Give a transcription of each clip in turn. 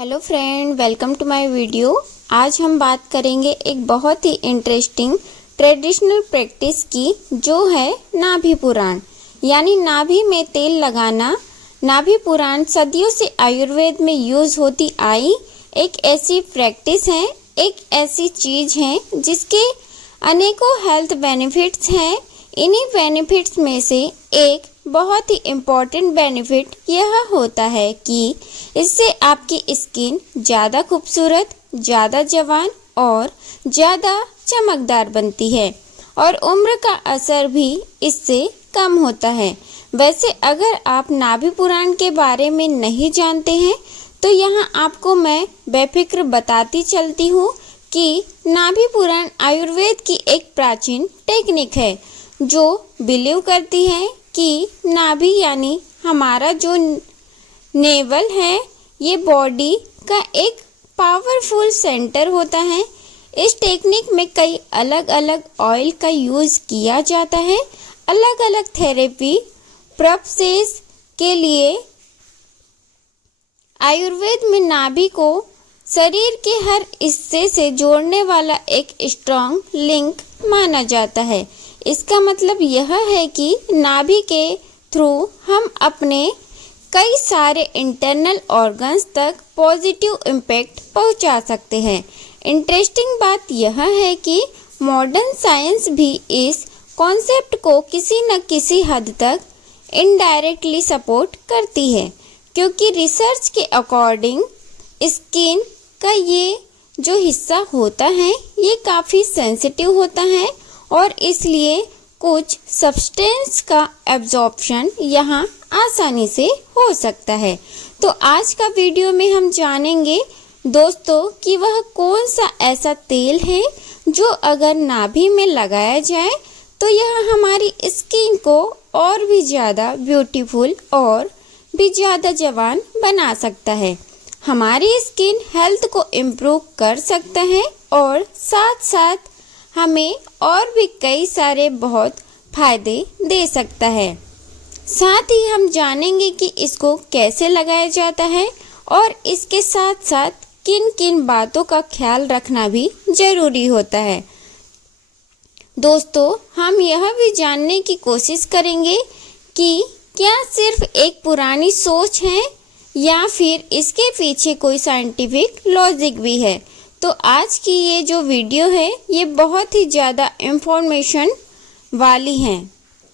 Hello friend, welcome to my video. आज हम बात करेंगे एक बहुत ही इंटरेस्टिंग ट्रेडिशनल प्रैक्टिस की, जो है नाभि पुराण यानी नाभि में तेल लगाना। नाभि पुराण सदियों से आयुर्वेद में यूज होती आई एक ऐसी प्रैक्टिस है, एक ऐसी चीज है जिसके अनेकों हेल्थ बेनिफिट्स हैं। इन्हीं बेनिफिट्स में से एक बहुत ही इम्पॉर्टेंट बेनिफिट यह होता है कि इससे आपकी स्किन ज़्यादा खूबसूरत, ज़्यादा जवान और ज़्यादा चमकदार बनती है और उम्र का असर भी इससे कम होता है। वैसे अगर आप नाभि पुराण के बारे में नहीं जानते हैं तो यहाँ आपको मैं बेफिक्र बताती चलती हूँ कि नाभि पुराण आयुर्वेद की एक प्राचीन टेक्निक है जो बिलीव करती है कि नाभि यानी हमारा जो नेवल है, ये बॉडी का एक पावरफुल सेंटर होता है। इस टेक्निक में कई अलग अलग ऑयल का यूज़ किया जाता है। अलग अलग थेरेपी पर्पसेस के लिए आयुर्वेद में नाभि को शरीर के हर हिस्से से जोड़ने वाला एक स्ट्रॉन्ग लिंक माना जाता है। इसका मतलब यह है कि नाभि के थ्रू हम अपने कई सारे इंटरनल ऑर्गन्स तक पॉजिटिव इम्पैक्ट पहुंचा सकते हैं। इंटरेस्टिंग बात यह है कि मॉडर्न साइंस भी इस कॉन्सेप्ट को किसी न किसी हद तक इनडायरेक्टली सपोर्ट करती है, क्योंकि रिसर्च के अकॉर्डिंग स्किन का ये जो हिस्सा होता है ये काफ़ी सेंसिटिव होता है और इसलिए कुछ सब्सटेंस का एब्जॉर्प्शन यहाँ आसानी से हो सकता है। तो आज का वीडियो में हम जानेंगे दोस्तों कि वह कौन सा ऐसा तेल है जो अगर नाभि में लगाया जाए तो यह हमारी स्किन को और भी ज़्यादा ब्यूटीफुल और भी ज़्यादा जवान बना सकता है, हमारी स्किन हेल्थ को इम्प्रूव कर सकता है और साथ साथ हमें और भी कई सारे बहुत फायदे दे सकता है। साथ ही हम जानेंगे कि इसको कैसे लगाया जाता है और इसके साथ साथ किन किन बातों का ख्याल रखना भी ज़रूरी होता है। दोस्तों, हम यह भी जानने की कोशिश करेंगे कि क्या सिर्फ एक पुरानी सोच है या फिर इसके पीछे कोई साइंटिफिक लॉजिक भी है। तो आज की ये जो वीडियो है ये बहुत ही ज़्यादा इंफॉर्मेशन वाली है।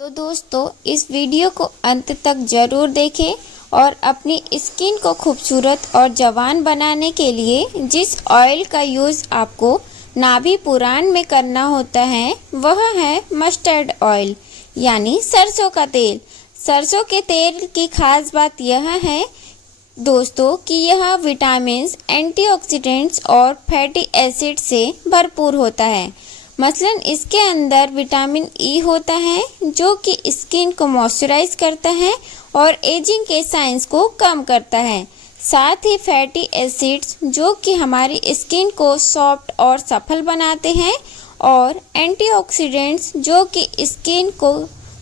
तो दोस्तों, इस वीडियो को अंत तक ज़रूर देखें और अपनी स्किन को खूबसूरत और जवान बनाने के लिए जिस ऑयल का यूज़ आपको नाभि पुराण में करना होता है वह है मस्टर्ड ऑयल यानी सरसों का तेल। सरसों के तेल की खास बात यह है दोस्तों कि यह विटामिन्स, एंटीऑक्सीडेंट्स और फैटी एसिड से भरपूर होता है। मसलन इसके अंदर विटामिन ई होता है जो कि स्किन को मॉइस्चराइज करता है और एजिंग के साइंस को कम करता है। साथ ही फैटी एसिड्स जो कि हमारी स्किन को सॉफ्ट और सफल बनाते हैं और एंटीऑक्सीडेंट्स जो कि स्किन को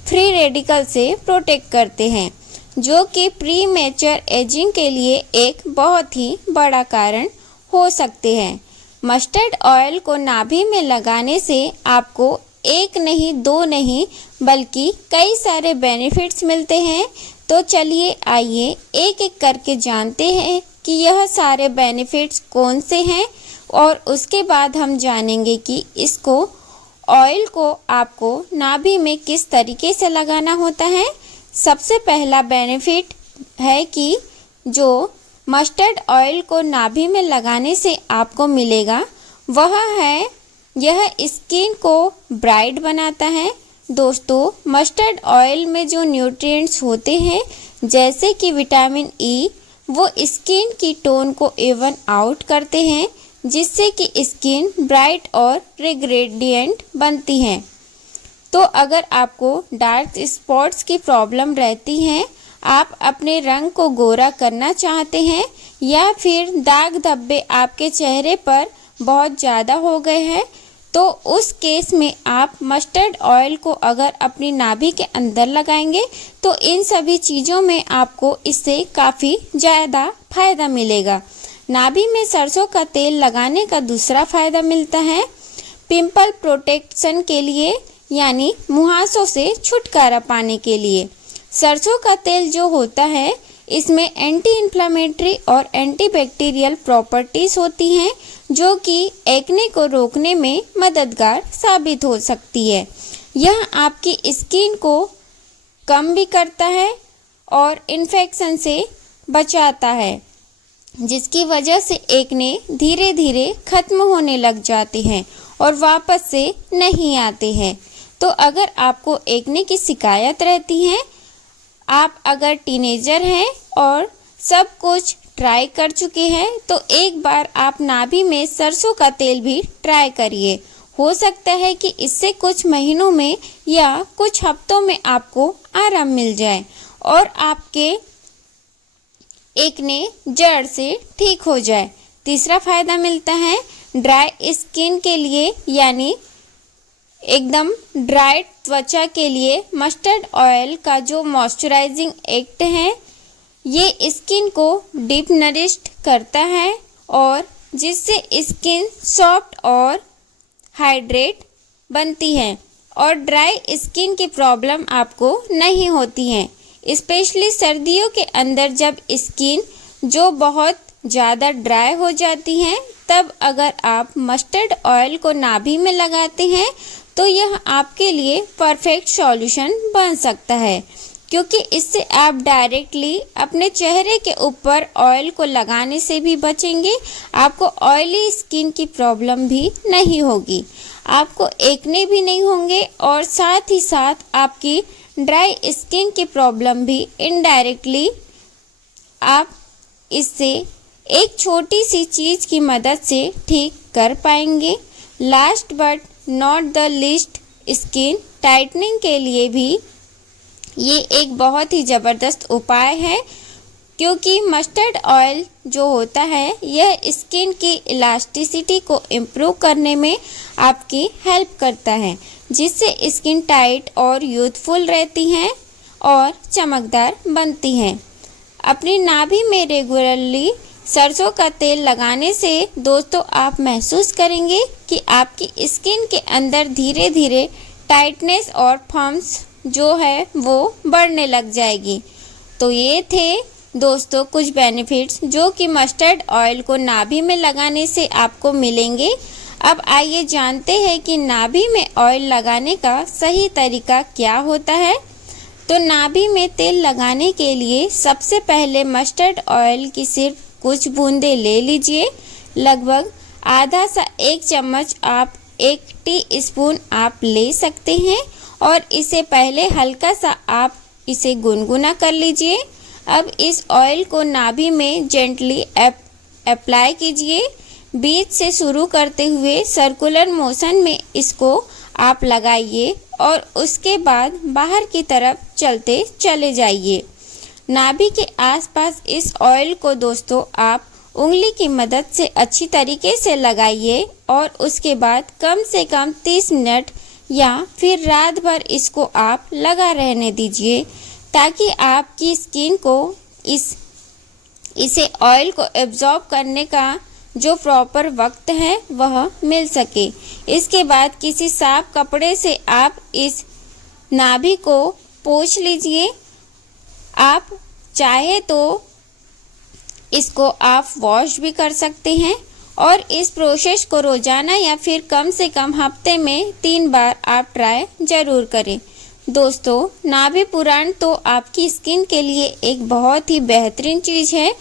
फ्री रेडिकल से प्रोटेक्ट करते हैं, जो कि प्री मैच्योर एजिंग के लिए एक बहुत ही बड़ा कारण हो सकते हैं। मस्टर्ड ऑयल को नाभि में लगाने से आपको एक नहीं, दो नहीं, बल्कि कई सारे बेनिफिट्स मिलते हैं। तो चलिए आइए एक एक करके जानते हैं कि यह सारे बेनिफिट्स कौन से हैं और उसके बाद हम जानेंगे कि इसको ऑयल को आपको नाभि में किस तरीके से लगाना होता है। सबसे पहला बेनिफिट है कि जो मस्टर्ड ऑयल को नाभि में लगाने से आपको मिलेगा वह है यह स्किन को ब्राइट बनाता है। दोस्तों, मस्टर्ड ऑयल में जो न्यूट्रिएंट्स होते हैं जैसे कि विटामिन ई, वो स्किन की टोन को इवन आउट करते हैं जिससे कि स्किन ब्राइट और रेडिएंट बनती है। तो अगर आपको डार्क स्पॉट्स की प्रॉब्लम रहती है, आप अपने रंग को गोरा करना चाहते हैं या फिर दाग धब्बे आपके चेहरे पर बहुत ज़्यादा हो गए हैं, तो उस केस में आप मस्टर्ड ऑयल को अगर अपनी नाभि के अंदर लगाएंगे तो इन सभी चीज़ों में आपको इससे काफ़ी ज़्यादा फायदा मिलेगा। नाभि में सरसों का तेल लगाने का दूसरा फायदा मिलता है पिंपल प्रोटेक्शन के लिए, यानी मुहासों से छुटकारा पाने के लिए। सरसों का तेल जो होता है इसमें एंटी इन्फ्लेमेटरी और एंटीबैक्टीरियल प्रॉपर्टीज होती हैं जो कि एक्ने को रोकने में मददगार साबित हो सकती है। यह आपकी स्किन को कम भी करता है और इन्फेक्शन से बचाता है, जिसकी वजह से एक्ने धीरे धीरे खत्म होने लग जाते हैं और वापस से नहीं आते हैं। तो अगर आपको एक्ने की शिकायत रहती है, आप अगर टीनेजर हैं और सब कुछ ट्राई कर चुके हैं, तो एक बार आप नाभि में सरसों का तेल भी ट्राई करिए। हो सकता है कि इससे कुछ महीनों में या कुछ हफ्तों में आपको आराम मिल जाए और आपके एक्ने जड़ से ठीक हो जाए। तीसरा फायदा मिलता है ड्राई स्किन के लिए, यानी एकदम ड्राई त्वचा के लिए मस्टर्ड ऑयल का जो मॉइस्चराइजिंग एक्ट है ये स्किन को डीप नरिश्ड करता है और जिससे स्किन सॉफ्ट और हाइड्रेट बनती है और ड्राई स्किन की प्रॉब्लम आपको नहीं होती है। स्पेशली सर्दियों के अंदर जब स्किन जो बहुत ज़्यादा ड्राई हो जाती है, तब अगर आप मस्टर्ड ऑयल को नाभि में लगाते हैं तो यह आपके लिए परफेक्ट सॉल्यूशन बन सकता है, क्योंकि इससे आप डायरेक्टली अपने चेहरे के ऊपर ऑयल को लगाने से भी बचेंगे। आपको ऑयली स्किन की प्रॉब्लम भी नहीं होगी, आपको एक्ने भी नहीं होंगे और साथ ही साथ आपकी ड्राई स्किन की प्रॉब्लम भी इनडायरेक्टली आप इससे एक छोटी सी चीज़ की मदद से ठीक कर पाएंगे। Last but not the least, skin tightening के लिए भी ये एक बहुत ही ज़बरदस्त उपाय है, क्योंकि मस्टर्ड ऑयल जो होता है यह स्किन की इलास्टिसिटी को इम्प्रूव करने में आपकी हेल्प करता है, जिससे स्किन टाइट और यूथफुल रहती हैं और चमकदार बनती हैं। अपनी नाभि में रेगुलरली सरसों का तेल लगाने से दोस्तों आप महसूस करेंगे कि आपकी स्किन के अंदर धीरे धीरे टाइटनेस और फर्म्स जो है वो बढ़ने लग जाएगी। तो ये थे दोस्तों कुछ बेनिफिट्स जो कि मस्टर्ड ऑयल को नाभि में लगाने से आपको मिलेंगे। अब आइए जानते हैं कि नाभि में ऑयल लगाने का सही तरीका क्या होता है। तो नाभि में तेल लगाने के लिए सबसे पहले मस्टर्ड ऑयल की सिर्फ कुछ बूंदे ले लीजिए। लगभग आधा सा 1 चम्मच आप 1 टीस्पून आप ले सकते हैं और इसे पहले हल्का सा आप इसे गुनगुना कर लीजिए। अब इस ऑयल को नाभि में जेंटली अप्लाई कीजिए। बीच से शुरू करते हुए सर्कुलर मोशन में इसको आप लगाइए और उसके बाद बाहर की तरफ चलते चले जाइए। नाभि के आसपास इस ऑयल को दोस्तों आप उंगली की मदद से अच्छी तरीके से लगाइए और उसके बाद कम से कम 30 मिनट या फिर रात भर इसको आप लगा रहने दीजिए, ताकि आपकी स्किन को इसे ऑयल को एब्जॉर्ब करने का जो प्रॉपर वक्त है वह मिल सके। इसके बाद किसी साफ कपड़े से आप इस नाभि को पोंछ लीजिए। आप चाहे तो इसको आप वॉश भी कर सकते हैं और इस प्रोसेस को रोज़ाना या फिर कम से कम हफ्ते में 3 बार आप ट्राई ज़रूर करें। दोस्तों नाभि पुराण तो आपकी स्किन के लिए एक बहुत ही बेहतरीन चीज़ है,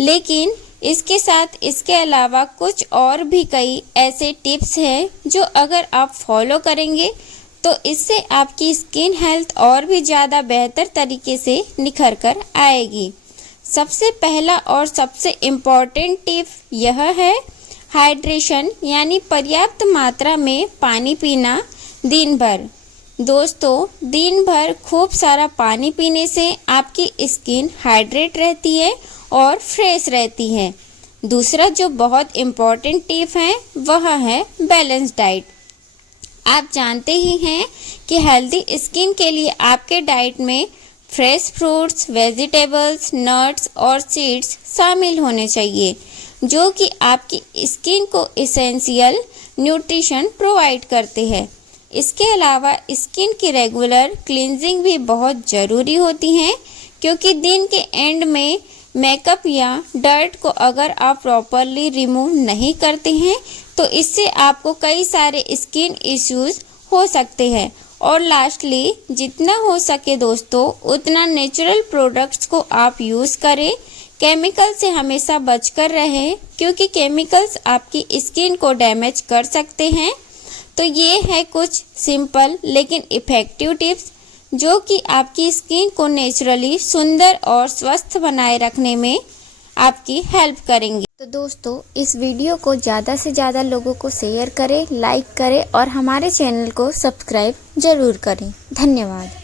लेकिन इसके साथ इसके अलावा कुछ और भी कई ऐसे टिप्स हैं जो अगर आप फॉलो करेंगे तो इससे आपकी स्किन हेल्थ और भी ज़्यादा बेहतर तरीके से निखर कर आएगी। सबसे पहला और सबसे इम्पॉर्टेंट टिप यह है हाइड्रेशन, यानी पर्याप्त मात्रा में पानी पीना दिन भर। दोस्तों दिन भर खूब सारा पानी पीने से आपकी स्किन हाइड्रेट रहती है और फ्रेश रहती है। दूसरा जो बहुत इम्पॉर्टेंट टिप है वह है बैलेंस डाइट। आप जानते ही हैं कि हेल्दी स्किन के लिए आपके डाइट में फ्रेश फ्रूट्स, वेजिटेबल्स, नट्स और सीड्स शामिल होने चाहिए। जो कि आपकी स्किन को एसेंशियल न्यूट्रिशन प्रोवाइड करते हैं। इसके अलावा स्किन की रेगुलर क्लींजिंग भी बहुत ज़रूरी होती है, क्योंकि दिन के एंड में मेकअप या डर्ट को अगर आप प्रॉपरली रिमूव नहीं करते हैं तो इससे आपको कई सारे स्किन इश्यूज हो सकते हैं। और लास्टली, जितना हो सके दोस्तों उतना नेचुरल प्रोडक्ट्स को आप यूज़ करें। केमिकल से हमेशा बचकर रहें, क्योंकि केमिकल्स आपकी स्किन को डैमेज कर सकते हैं। तो ये है कुछ सिंपल लेकिन इफ़ेक्टिव टिप्स जो कि आपकी स्किन को नेचुरली सुंदर और स्वस्थ बनाए रखने में आपकी हेल्प करेंगी। तो दोस्तों इस वीडियो को ज़्यादा से ज़्यादा लोगों को शेयर करें, लाइक करें और हमारे चैनल को सब्सक्राइब ज़रूर करें। धन्यवाद।